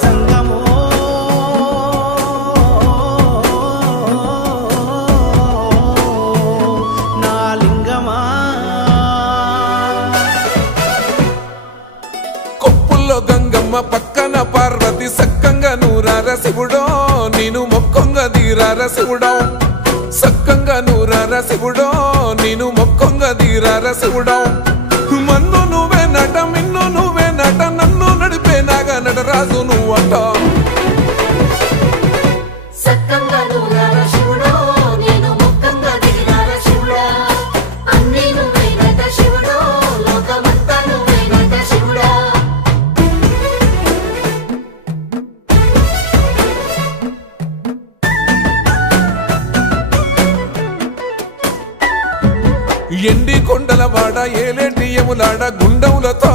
జంగమో నా లింగమా కొప్పుల్లో గంగమ్మ పక్కన పార్వతి సక్కంగా నూరార శివుడో నేను మొక్కంగా తీరార శివుడో సక్కంగా నూరార శివుడో నేను మొక్కంగా తీరార శివుడో మన్ను నువ్వే నట మిన్ను నువ్వే నట నన్ను నడిపే నాగా నటరాజు నువ్వంట సక్కంగా నూరార శివుడో నేను మొక్కంగా తీరార శివుడా అన్నీ నువ్వే నట శివుడో లోకమంతా నువ్వే నట శివుడా ఎండి కొండల వాడ ఏలేటి యములాడ గుండములతో